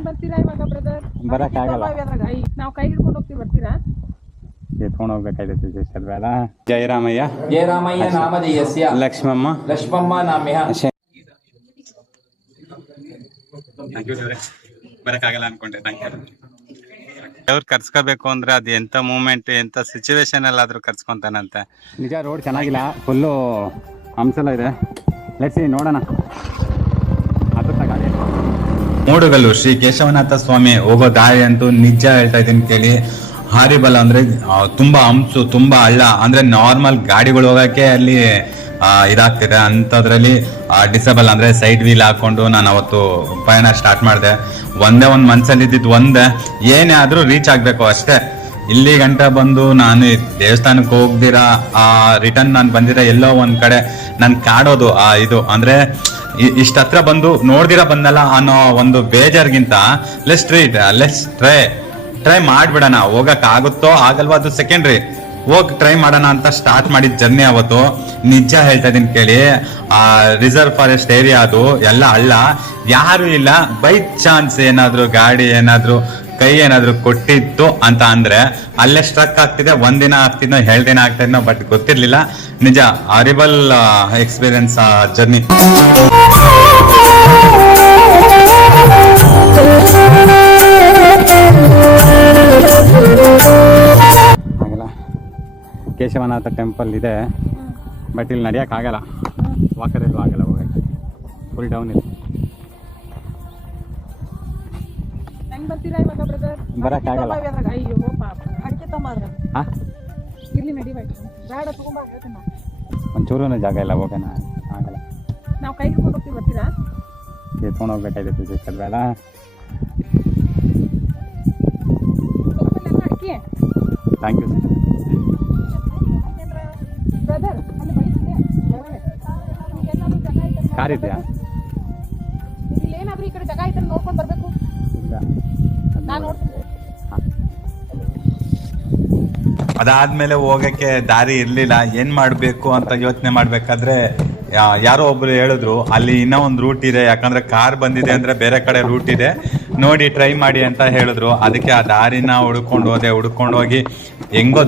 ಹೆಂಗ್ ಬರ್ತೀರಾ ಇವಾಗ ಬ್ರದರ್? ಬರಕ್ಕಾಗಲ್ಲ. ನಾವು ಕೈ ಹಿಡ್ಕೊಂಡು ಹೋಗ್ತೀವಿ, ಬರ್ತೀರಾ? ಎತ್ಕೊಂಡು ಹೋಗ್ಬೇಕಾಯ್ತೈತಿ ಬೇಡ. ಜಯರಾಮಯ್ಯ ಜಯರಾಮಯ್ಯ ನಾಮಧೇಯಸ್ಯ ಲಕ್ಷ್ಮಮ್ಮ ಲಕ್ಷ್ಮಮ್ಮ ನಾಮ್ಯಃ. ಬರಕ್ಕಾಗಲ್ಲ ಅನ್ಕೊಂಡೆ. ಅವ್ರು ಕರ್ಸ್ಕೋಬೇಕು ಅಂದ್ರೆ ಅದು ಎಂತ ಮೂಮೆಂಟ್ ಎಂತ ಸಿಚುವೇಶನ್ ಎಲ್ಲಾದ್ರೂ ಕರ್ಸ್ಕೊಂತಾನಂತೆ. ನಿಜ ರೋಡ್ ಚೆನ್ನಾಗಿಲ್ಲ, ಫುಲ್ಲು ಹಂಸಲ ಇದೆ. ಲೆಟ್ಸಿ ನೋಡೋಣ. ಮೂಡುಗಲ್ಲು ಶ್ರೀ ಕೇಶವನಾಥ ಸ್ವಾಮಿ ಹೋಗೋ ದಾರಿ ಅಂತೂ ನಿಜ ಹೇಳ್ತಾ ಇದ್ದೀನಿ ಕೇಳಿ. ಹಾರಿಬಲ್ ಅಂದ್ರೆ ತುಂಬಾ ಹಂಸು, ತುಂಬಾ ಹಳ್ಳ. ಅಂದ್ರೆ ನಾರ್ಮಲ್ ಗಾಡಿಗಳು ಹೋಗಕ್ಕೆ ಅಲ್ಲಿ ಇದಾಗ್ತಿದೆ. ಅಂಥದ್ರಲ್ಲಿ ಡಿಸೇಬಲ್ ಅಂದ್ರೆ ಸೈಡ್ ವೀಲ್ ಹಾಕೊಂಡು ನಾನು ಅವತ್ತು ಪಯಣ ಸ್ಟಾರ್ಟ್ ಮಾಡಿದೆ. ಒಂದೇ ಒಂದು ಮನ್ಸಲ್ಲಿ ಇದ್ದಿದ್ದು ಒಂದೇ, ಏನೇ ಆದ್ರೂ ರೀಚ್ ಆಗ್ಬೇಕು ಅಷ್ಟೇ. ಇಲ್ಲಿ ಗಂಟ ಬಂದು ನಾನು ದೇವಸ್ಥಾನಕ್ಕೆ ಹೋಗ್ದಿರಾ ರಿಟರ್ನ್ ನಾನು ಬಂದಿರ ಎಲ್ಲೋ ಒಂದ್ ಕಡೆ ನನ್ ಕಾಡೋದು ಇದು ಅಂದ್ರೆ ಇಷ್ಟ ಹತ್ರ ಬಂದು ನೋಡ್ದಿರ ಬಂದಲ್ಲ ಅನ್ನೋ ಒಂದು ಬೇಜಾರ್ಗಿಂತ ಲೆಸ್ ಟ್ರೈ ಮಾಡ್ಬಿಡೋಣ. ಹೋಗಕ್ ಆಗುತ್ತೋ ಆಗಲ್ವಾ ಅದು ಸೆಕೆಂಡ್ರಿ, ಹೋಗಿ ಟ್ರೈ ಮಾಡೋಣ ಅಂತ ಸ್ಟಾರ್ಟ್ ಮಾಡಿದ ಜರ್ನಿ ಅವತ್ತು. ನಿಜ ಹೇಳ್ತಾ ಇದೀನಿ ಕೇಳಿ, ಆ ರಿಸರ್ವ್ ಫಾರೆಸ್ಟ್ ಏರಿಯಾ ಅದು ಎಲ್ಲ ಹಳ್ಳ, ಯಾರು ಇಲ್ಲ. ಬೈ ಚಾನ್ಸ್ ಏನಾದ್ರು ಗಾಡಿ ಏನಾದ್ರು ಕೈ ಏನಾದ್ರು ಕೊಟ್ಟಿತ್ತು ಅಂತ ಅಂದ್ರೆ ಅಲ್ಲೇ ಸ್ಟ್ರಕ್ ಆಗ್ತಿದೆ. ಒಂದಿನ ಆಗ್ತಿದ್ನೋ 2 ದಿನ ಆಗ್ತಿದ್ನೋ ಬಟ್ ಗೊತ್ತಿರ್ಲಿಲ್ಲ. ನಿಜ horrible experience journey. Keshavanatha temple ಇದೆ, ಬಟ್ ಇಲ್ಲಿ ನಡೆಯಕ್ಕೆ ಆಗಲ್ಲ. ವಾಕರಲ್ಲೂ ಆಗಲ್ಲ ಹೋಗಕ್ಕೆ, ಫುಲ್ ಡೌನ್ ಇದೆ. ಹೆಂಗ್ ಬರ್ತೀರಾ ಇವಾಗ ಬ್ರದರ್? ಬರಕ್ಕಾಗಲ್ಲ. ಅಯ್ಯೋ ಪಾಪ, ಅಡಿಕೆ ತಗೊಂಬಾದ್ರ ಇಲ್ಲಿ ನಡಿಬೇಕು. ಬೇಡ ತಗೊಂಬಾ, ಒಂಚೂರು ಜಾಗ ಇಲ್ಲ, ಹೋಗೋಣ ಆಗಲ್ಲ. ನಾವು ಕೈ ಹಿಡ್ಕೊಂಡು ಹೋಗ್ತೀವಿ, ಬರ್ತೀರಾ? ಎತ್ಕೊಂಡು ಹೋಗ್ಬೇಕಾಯ್ತೈತಿ ಸಿಸ್ಟರ್, ಬೇಡ. ಅಡಿಕೆ ಥ್ಯಾಂಕ್ ಯು ಬ್ರದರ್. ಅಲ್ಲಿ ಬೈಕ್ ಕಾರ್ ಇದೆಯಾ? ಇಲ್ಲಿ ಏನಾದ್ರೂ ಈ ಕಡೆ ಜಾಗ ಐತೆ ನೋಡ್ಕೊಂಡು ಬರ್ಬೇಕು. ನಾನು ನೋಡ್ತೀನಿ. ಅದಾದ್ಮೇಲೆ ಹೋಗಕ್ಕೆ ದಾರಿ ಇರ್ಲಿಲ್ಲ. ಏನ್ ಮಾಡ್ಬೇಕು ಅಂತ ಯೋಚನೆ ಮಾಡ್ಬೇಕಾದ್ರೆ ಯಾರೋ ಒಬ್ರು ಹೇಳಿದ್ರು ಅಲ್ಲಿ ಇನ್ನೂ ಒಂದು ರೂಟ್ ಇದೆ, ಯಾಕಂದ್ರೆ ಕಾರ್ ಬಂದಿದೆ ಅಂದ್ರೆ ಬೇರೆ ಕಡೆ ರೂಟ್ ಇದೆ, ನೋಡಿ ಟ್ರೈ ಮಾಡಿ ಅಂತ ಹೇಳಿದ್ರು. ಅದಕ್ಕೆ ಆ ದಾರಿನ ಹುಡ್ಕೊಂಡು ಹೋಗಿ ಹೆಂಗೋ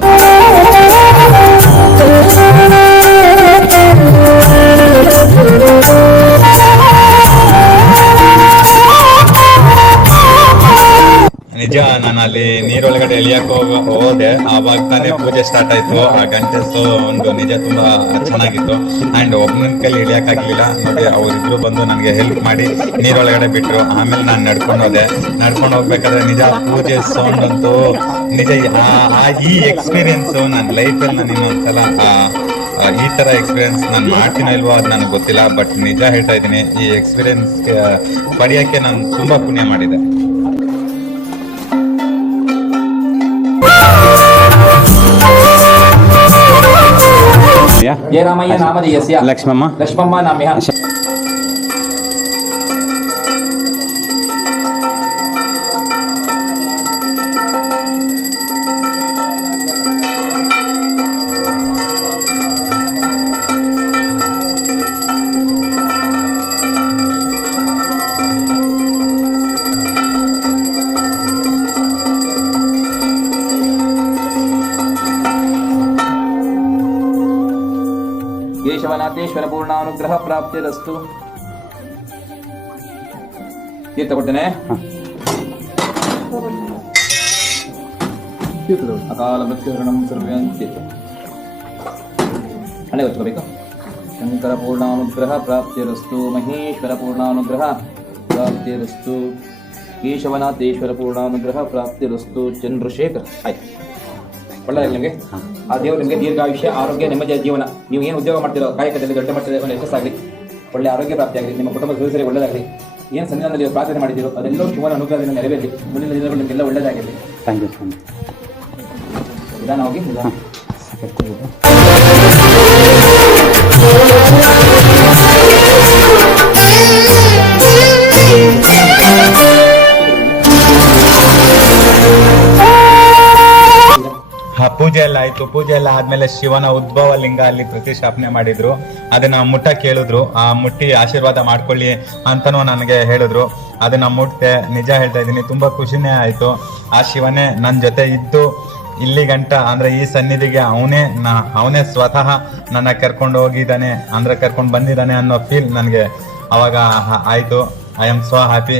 ನಿಜ ನಾನು ಅಲ್ಲಿ ನೀರೊಳಗಡೆ ಇಳಿಯಕ್ಕೆ ಹೋದೆ. ಆವಾಗ ತಾನೇ ಪೂಜೆ ಸ್ಟಾರ್ಟ್ ಆಯ್ತು. ಆ ಗಂಟೆ ಒಂದು ನಿಜ ತುಂಬಾ ಚೆನ್ನಾಗಿತ್ತು. ಅಂಡ್ ಒಬ್ಬನ ಕೈಲಿ ಇಳಿಯಕ್ಕಾಗ್ಲಿಲ್ಲ ನೋಡಿ, ಅವರಿಬ್ರು ಬಂದು ನನಗೆ ಹೆಲ್ಪ್ ಮಾಡಿ ನೀರೊಳಗಡೆ ಬಿಟ್ರು. ಆಮೇಲೆ ನಾನು ನಡ್ಕೊಂಡು ಹೋಗ್ಬೇಕಾದ್ರೆ ನಿಜ ಪೂಜೆ ಸೌಂಡ್ ಅಂತೂ ನಿಜ ಈ ಎಕ್ಸ್ಪೀರಿಯನ್ಸ್ ನನ್ನ ಲೈಫಲ್ಲಿ ನಾನು ಇನ್ನೊಂದ್ಸಲ ಈ ತರ ಎಕ್ಸ್ಪೀರಿಯನ್ಸ್ ನಾನು ಮಾಡ್ತೀನೋ ಇಲ್ವೋ ಅದು ನನಗೆ ಗೊತ್ತಿಲ್ಲ. ಬಟ್ ನಿಜ ಹೇಳ್ತಾ ಇದ್ದೀನಿ, ಈ ಎಕ್ಸ್ಪೀರಿಯನ್ಸ್ ಪಡೆಯಕ್ಕೆ ನಾನು ತುಂಬಾ ಪುಣ್ಯ ಮಾಡಿದೆ. ಜಯರಾಮಯ್ಯ ನಾಮಧೇಯಸ್ಯ ಲಕ್ಷ್ಮಮ್ಮ ನಾಮ್ಯಃ. ಕೇಶವನಾಥೇಶ್ವರ ಪೂರ್ಣಾನುಗ್ರಹ ಪ್ರಾಪ್ತಿರಸ್ತು. ತೀರ್ಥ ಕೊಡ್ತೇನೆ. ಅಕಾಲ ಮೃತ್ಯುರಣಂ ಸರ್ವ್ಯಾಂತಿ ಹಣೆ ಹೊಚ್ಕೋಬೇಕು. ಶಂಕರ ಪೂರ್ಣಾನುಗ್ರಹ ಪ್ರಾಪ್ತಿರಸ್ತು. ಮಹೇಶ್ವರ ಪೂರ್ಣಾನುಗ್ರಹ ಪ್ರಾಪ್ತಿರಸ್ತು. ಕೇಶವನಾಥೇಶ್ವರ ಪೂರ್ಣಾನುಗ್ರಹ ಪ್ರಾಪ್ತಿರಸ್ತು. ಚಂದ್ರಶೇಖರ್. ಆಯ್ತು, ಒಳ್ಳೆಯದಾಗಲಿ ನಿಮಗೆ. ಆ ದೇವರು ನಿಮಗೆ ದೀರ್ಘಾಯುಷ್ಯ, ಆರೋಗ್ಯ, ನೆಮ್ಮದಿಯ ಜೀವನ. ನೀವು ಏನು ಉದ್ಯೋಗ ಮಾಡ್ತಿರೋ ಕಾಯಕದಲ್ಲಿ ದೊಡ್ಡ ಮಟ್ಟದ ಒಂದು ಯಶಸ್ಸಾಗಲಿ, ಒಳ್ಳೆ ಆರೋಗ್ಯ ಪ್ರಾಪ್ತಿಯಾಗಲಿ, ನಿಮ್ಮ ಕುಟುಂಬದ ಸದಸ್ಯರಿಗೆ ಒಳ್ಳೆಯದಾಗಲಿ. ಏನು ಸನ್ನಿಧಾನದಲ್ಲಿ ಪ್ರಾರ್ಥನೆ ಮಾಡಿದ್ದೀರೋ ಅದೆಲ್ಲವೂ ಶಿವನ ಅನುಗ್ರಹದಿಂದ ನೆರವೇರಲಿ. ಮುಂದಿನ ದಿನಗಳು ನಿಮಗೆಲ್ಲ ಒಳ್ಳೆಯದಾಗಿರಲಿ. Thank you so much. ನಿಧಾನವಾಗಿ ಪೂಜೆ ಎಲ್ಲ ಆಯ್ತು. ಪೂಜೆ ಎಲ್ಲ ಆದ್ಮೇಲೆ ಶಿವನ ಉದ್ಭವ ಲಿಂಗ ಅಲ್ಲಿ ಪ್ರತಿಷ್ಠಾಪನೆ ಮಾಡಿದ್ರು. ಅದನ್ನ ಮುಟ್ಟ ಕೇಳಿದ್ರು, ಆ ಮುಟ್ಟಿ ಆಶೀರ್ವಾದ ಮಾಡ್ಕೊಳ್ಳಿ ಅಂತಾನು ನನಗೆ ಹೇಳಿದ್ರು. ಅದನ್ನ ಮುಟ್ತೆ. ನಿಜ ಹೇಳ್ತಾ ಇದ್ದೀನಿ, ತುಂಬಾ ಖುಷಿನೇ ಆಯ್ತು. ಆ ಶಿವನೇ ನನ್ನ ಜೊತೆ ಇದ್ದು ಇಲ್ಲಿ ಗಂಟ ಅಂದ್ರೆ ಈ ಸನ್ನಿಧಿಗೆ ಅವನೇ ಸ್ವತಃ ನನ್ನ ಕರ್ಕೊಂಡು ಹೋಗಿದ್ದಾನೆ, ಅಂದ್ರೆ ಕರ್ಕೊಂಡು ಬಂದಿದ್ದಾನೆ ಅನ್ನೋ ಫೀಲ್ ನನಗೆ ಅವಾಗ ಆಯ್ತು. I am so happy.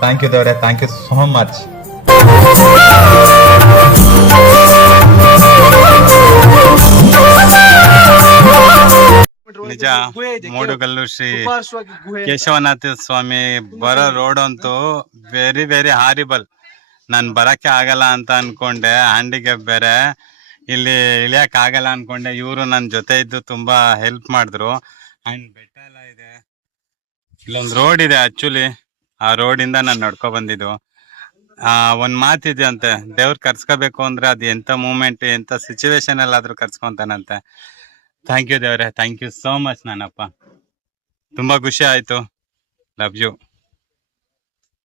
Thank you ದೇವ್ರೆ, ಥ್ಯಾಂಕ್ ಯು ಸೋ ಮಚ್. ನಿಜ, ಮೂಡುಗಲ್ಲು ಶ್ರೀ ಕೇಶವನಾಥ ಸ್ವಾಮಿ ಬರೋ ರೋಡ್ ಅಂತೂ ವೆರಿ ವೆರಿ ಹಾರಿಬಲ್. ನಾನು ಬರಕ್ಕೆ ಆಗಲ್ಲ ಅಂತ ಅನ್ಕೊಂಡೆ, ಹ್ಯಾಂಡಿಗೆ ಬೇರೆ ಇಲ್ಲಿ ಇಳಿಯಕ್ ಆಗಲ್ಲ ಅನ್ಕೊಂಡೆ. ಇವರು ನನ್ನ ಜೊತೆ ಇದ್ದು ತುಂಬಾ ಹೆಲ್ಪ್ ಮಾಡಿದ್ರು. ಅಂಡ್ ಬೆಟ್ಟ ಎಲ್ಲ ಇದೆ, ಇಲ್ಲೊಂದು ರೋಡ್ ಇದೆ ಆಕ್ಚುಲಿ, ಆ ರೋಡಿಂದ ನಾನು ನಡ್ಕೊ ಬಂದಿದ್ದು. ಒಂದ್ ಮಾತಿದೆ ಅಂತೆ, ದೇವ್ರು ಕರ್ಸ್ಕೋಬೇಕು ಅಂದ್ರೆ ಅದು ಎಂತ ಮೂಮೆಂಟ್ ಎಂತ ಸಿಚುವೇಶನ್ ಅಲ್ಲಾದ್ರೂ ಕರ್ಸ್ಕೊಂತಾನಂತೆ. ಥ್ಯಾಂಕ್ ಯು ದೇವ್ರೆ, ಥ್ಯಾಂಕ್ ಯು ಸೋ ಮಚ್. ನಾನಪ್ಪ ತುಂಬಾ ಖುಷಿ ಆಯ್ತು. Love you.